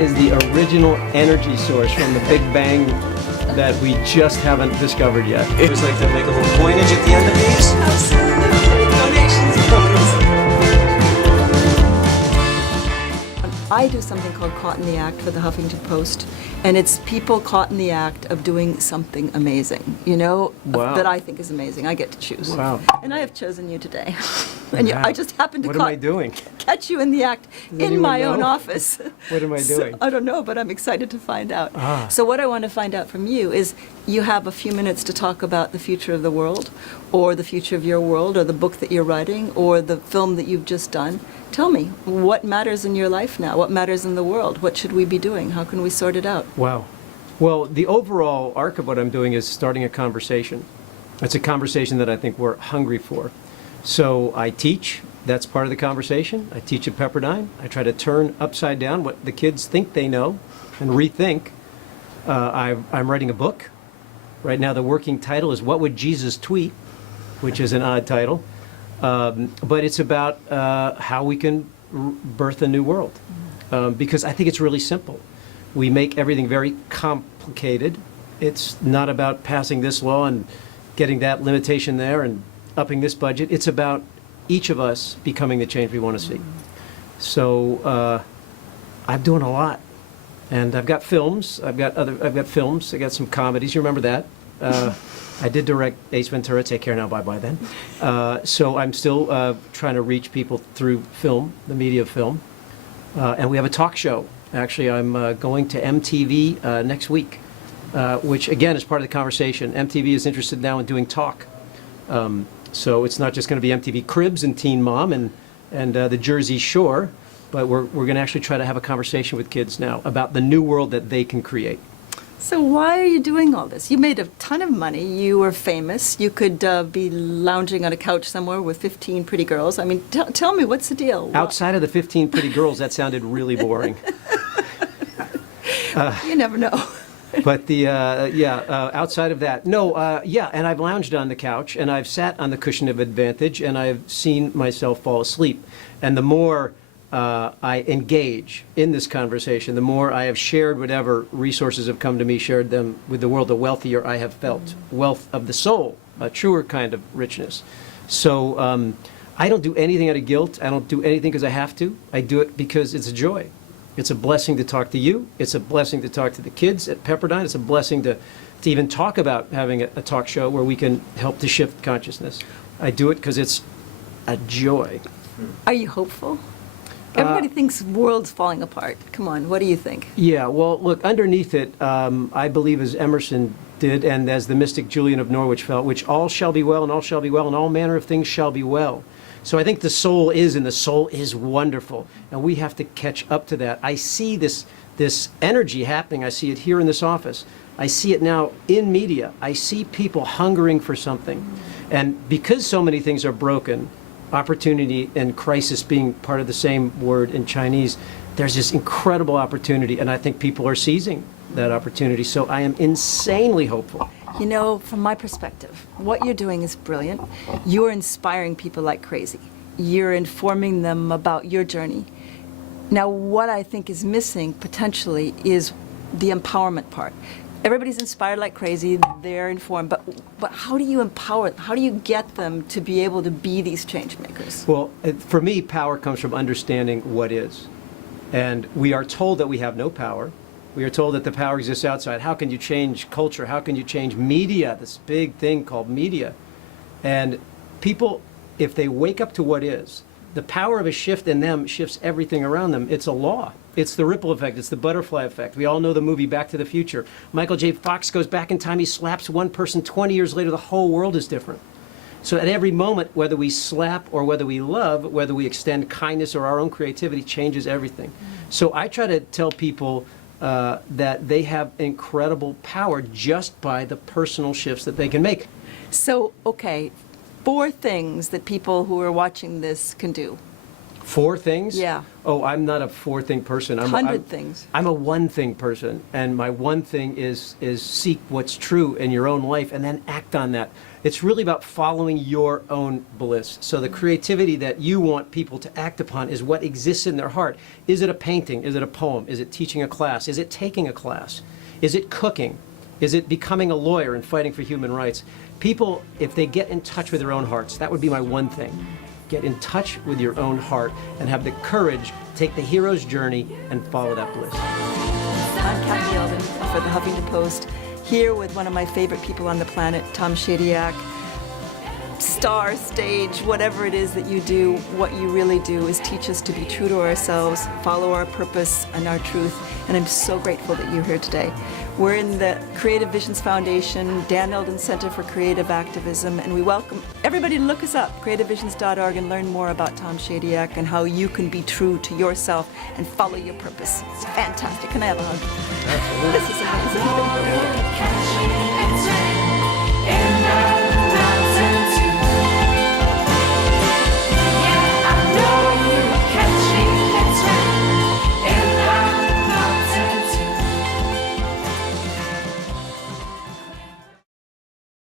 is the original energy source from the Big Bang that we just haven't discovered yet. It was like to make a little coinage at the end of these. Absolutely. Donations, please. I do something called Caught in the Act for the Huffington Post, and it's people caught in the act of doing something amazing, Wow. that I think is amazing. I get to choose. Wow. And I have chosen you today. And I just happened to What am I doing? catch you in the act in anyone my own know? office. What am I doing? I don't know, but I'm excited to find out. Ah. So what I want to find out from you is you have a few minutes to talk about the future of the world, or the future of your world, or the book that you're writing, or the film that you've just done. Tell me, what matters in your life now? What matters in the world? What should we be doing? How can we sort it out? Wow. Well, the overall arc of what I'm doing is starting a conversation. It's a conversation that I think we're hungry for. So I teach. That's part of the conversation. I teach at Pepperdine. I try to turn upside down what the kids think they know and rethink. I'm writing a book. Right now the working title is What Would Jesus Tweet?, which is an odd title. But it's about how we can birth a new world. Because I think it's really simple. We make everything very complicated. It's not about passing this law and getting that limitation there and upping this budget. It's about each of us becoming the change we want to see. So I'm doing a lot. And I've got films. I've got films. I got some comedies. You remember that? I did direct Ace Ventura, Take Care Now, Bye Bye Then. So I'm still trying to reach people through film, the media of film. And we have a talk show. Actually, I'm going to MTV next week, which again is part of the conversation. MTV is interested now in doing talk. So it's not just going to be MTV Cribs and Teen Mom and the Jersey Shore, but we're going to actually try to have a conversation with kids now about the new world that they can create. So why are you doing all this? You made a ton of money. You were famous. You could be lounging on a couch somewhere with 15 pretty girls. I mean, tell me, what's the deal? Outside of the 15 pretty girls, that sounded really boring. You never know. But outside of that, no, and I've lounged on the couch, and I've sat on the cushion of advantage, and I've seen myself fall asleep. And the more I engage in this conversation, the more I have shared whatever resources have come to me, shared them with the world, the wealthier I have felt. Wealth of the soul, a truer kind of richness. So I don't do anything out of guilt. I don't do anything because I have to. I do it because it's a joy. It's a blessing to talk to you. It's a blessing to talk to the kids at Pepperdine. It's a blessing to even talk about having a talk show where we can help to shift consciousness. I do it because it's a joy. Are you hopeful? Everybody thinks the world's falling apart. Come on, what do you think? Yeah, well, look, underneath it, I believe as Emerson did and as the mystic Julian of Norwich felt, which all shall be well and all shall be well and all manner of things shall be well. So I think the soul is wonderful, and we have to catch up to that. I see this energy happening. I see it here in this office. I see it now in media. I see people hungering for something. And because so many things are broken, opportunity and crisis being part of the same word in Chinese, there's this incredible opportunity, and I think people are seizing that opportunity. So I am insanely hopeful. You know, from my perspective, what you're doing is brilliant. You're inspiring people like crazy. You're informing them about your journey. Now, what I think is missing potentially is the empowerment part. Everybody's inspired like crazy, they're informed, but how do you empower them? How do you get them to be able to be these change makers? Well, for me, power comes from understanding what is. And we are told that we have no power. We are told that the power exists outside. How can you change culture? How can you change media, this big thing called media? And people, if they wake up to what is, the power of a shift in them shifts everything around them. It's a law. It's the ripple effect. It's the butterfly effect. We all know the movie Back to the Future. Michael J. Fox goes back in time. He slaps one person. 20 years later, the whole world is different. So at every moment, whether we slap or whether we love, whether we extend kindness or our own creativity, changes everything. So I try to tell people that they have incredible power just by the personal shifts that they can make. So, okay, 4 things that people who are watching this can do. 4 things? Yeah. Oh, I'm not a 4-thing person. I'm 100 things. I'm a 1-thing person, and my 1 thing is seek what's true in your own life and then act on that. It's really about following your own bliss. So the creativity that you want people to act upon is what exists in their heart. Is it a painting? Is it a poem? Is it teaching a class? Is it taking a class? Is it cooking? Is it becoming a lawyer and fighting for human rights? People, if they get in touch with their own hearts, that would be my 1 thing. Get in touch with your own heart and have the courage, take the hero's journey, and follow that bliss. I'm Kathy Eldon for the Huffington Post, here with one of my favorite people on the planet, Tom Shadyac. Star, stage, whatever it is that you do, what you really do is teach us to be true to ourselves, follow our purpose and our truth, and I'm so grateful that you're here today. We're in the Creative Visions Foundation, Dan Eldon Center for Creative Activism, and we welcome everybody to look us up, creativevisions.org, and learn more about Tom Shadyac and how you can be true to yourself and follow your purpose. It's fantastic. Can I have a hug? Absolutely. This is amazing.